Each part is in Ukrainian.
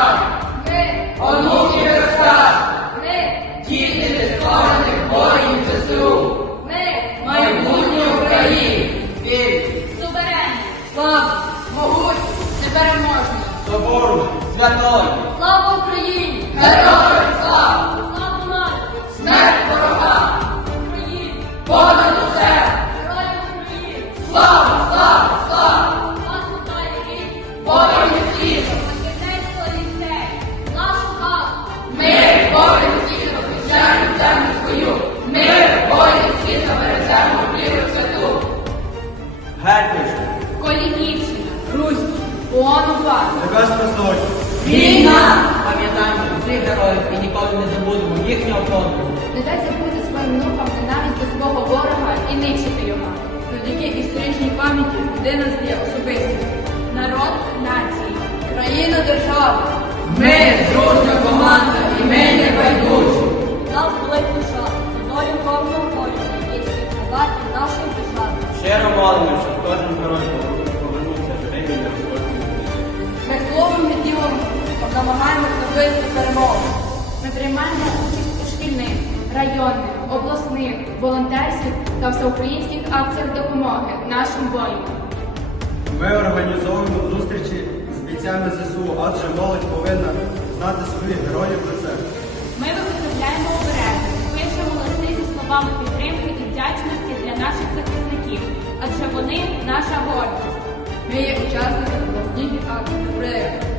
нас, ми онуки Верста, ми діти нескорених воїнів ЗСУ, ми майбутнє України, вір, суверенні, славу, могутні, непереможні, соборні, святої, слава Україні, героям! Онова, Небесна Сотня, війна, Пам'ятаємо всіх героїв і ніколи не забудемо їхнього подвигу. Не дай забути своїм внукам ненависть до свого ворога і нищити його. Завдяки історичній пам'яті людина стає особистістю. Народ нації! Країна держава. ми дружна команда і ми не байдужі. Нас великий шан! Долю кожного воїна, який співпрацювати нашої держави! щиро молимо, щоб кожен герой намагаємось наблизити перемогу. Ми приймаємо участь у шкільних, районних, обласних, волонтерських та всеукраїнських акціях допомоги нашим воїнам. Ми організовуємо зустрічі з бійцями ЗСУ, адже молодь повинна знати своїх героїв про це. Ми виготовляємо обереги, пишемо листи зі словами підтримки і вдячності для наших захисників, адже вони наша гордість. Ми є учасниками благодійних акцій заготовимо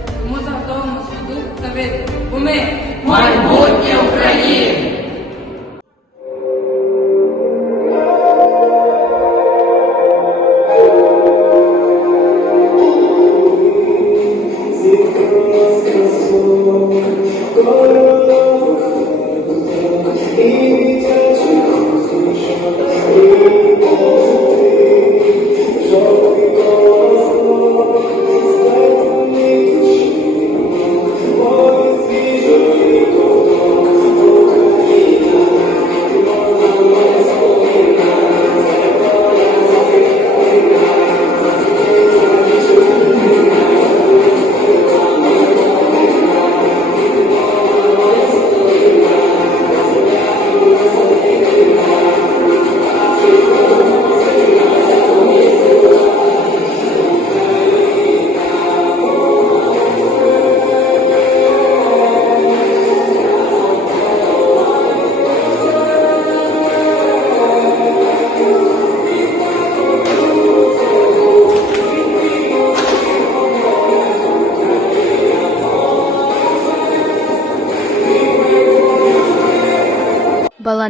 та. Бо ми Майбутнє України.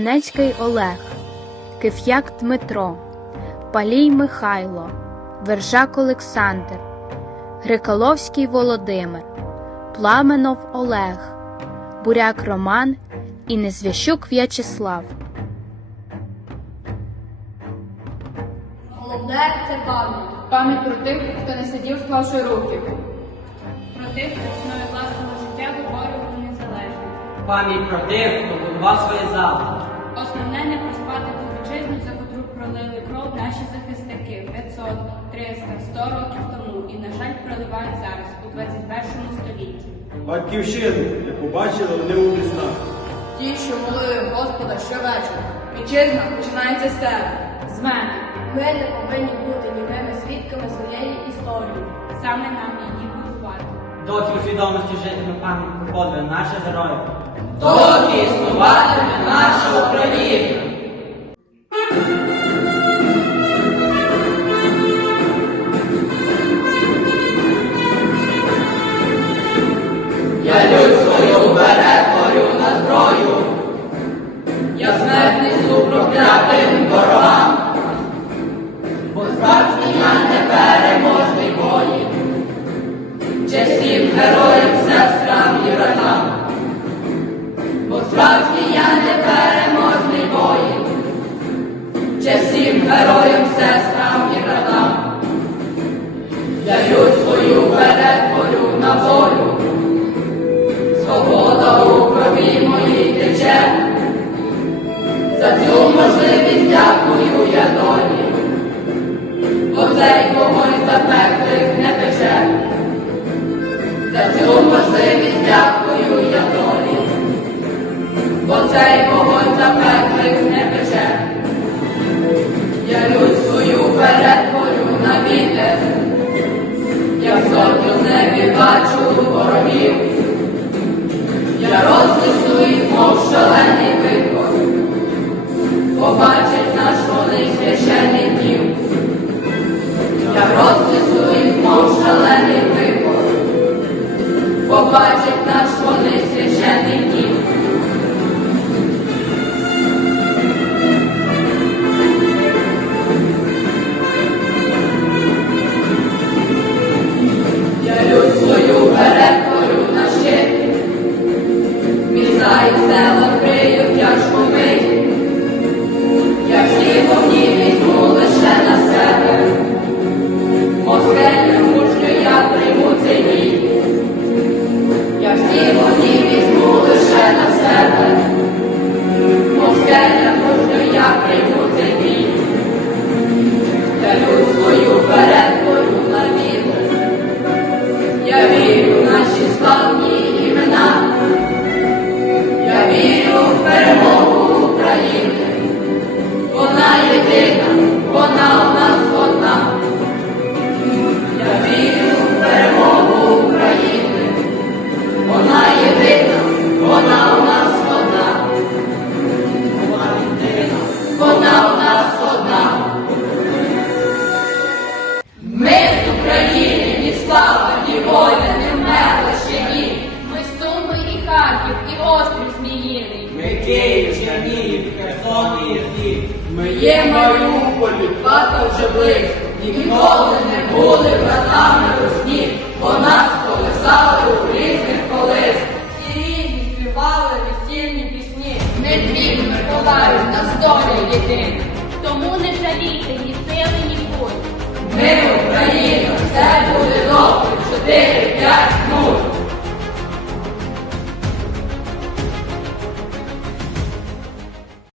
Баланецький Олег, Киф'як Дмитро, Палій Михайло, Вержак Олександр, Грикаловський Володимир, Пламенов Олег, Буряк Роман і Незвящук В'ячеслав. Головне це пам'ять. Пам'ять про тих, хто не сидів, склавши руки. Про тих, хто ціною власного життя виборював незалежність. Пам'ять про тих, хто будував своє завтра. Основне не проспати ту вітчизну, за котру пролили кров наші захисники 500, 300, 100 років тому і, на жаль, проливають зараз, у 21 столітті. Батьківщину, яку бачили вони у віснах. ті, що молили Господа щовечора. Вітчизна починається з тебе. З мене Ми не повинні бути німими свідками своєї історії. саме нам її. Доки у свідомості житиме пам'ять про подвиг наших героїв. Доки існуватиме наша Україна. Героям, сестрам і братам. Людь свою перетворю на волю. Свобода у крові моїй тече. За цю можливість дякую я долі. Бо цей вогонь запеклих не пече. За цю можливість дякую я долі. Бо цей вогонь запеклих не пече. Не бачу ворогів, я розлисую, мов шалений вихор, побачить наш вони священний. є Маріуполі, хата вже близько, ніколи не були братами у сні, бо нас колесали у різних колись. І різні співали весільні пісні. Не дві Миколаю на столі єдині. Тому не жалійте ні сили, ні путь. Ми, Україна, все буде добре, чотири, п'ять, нуль.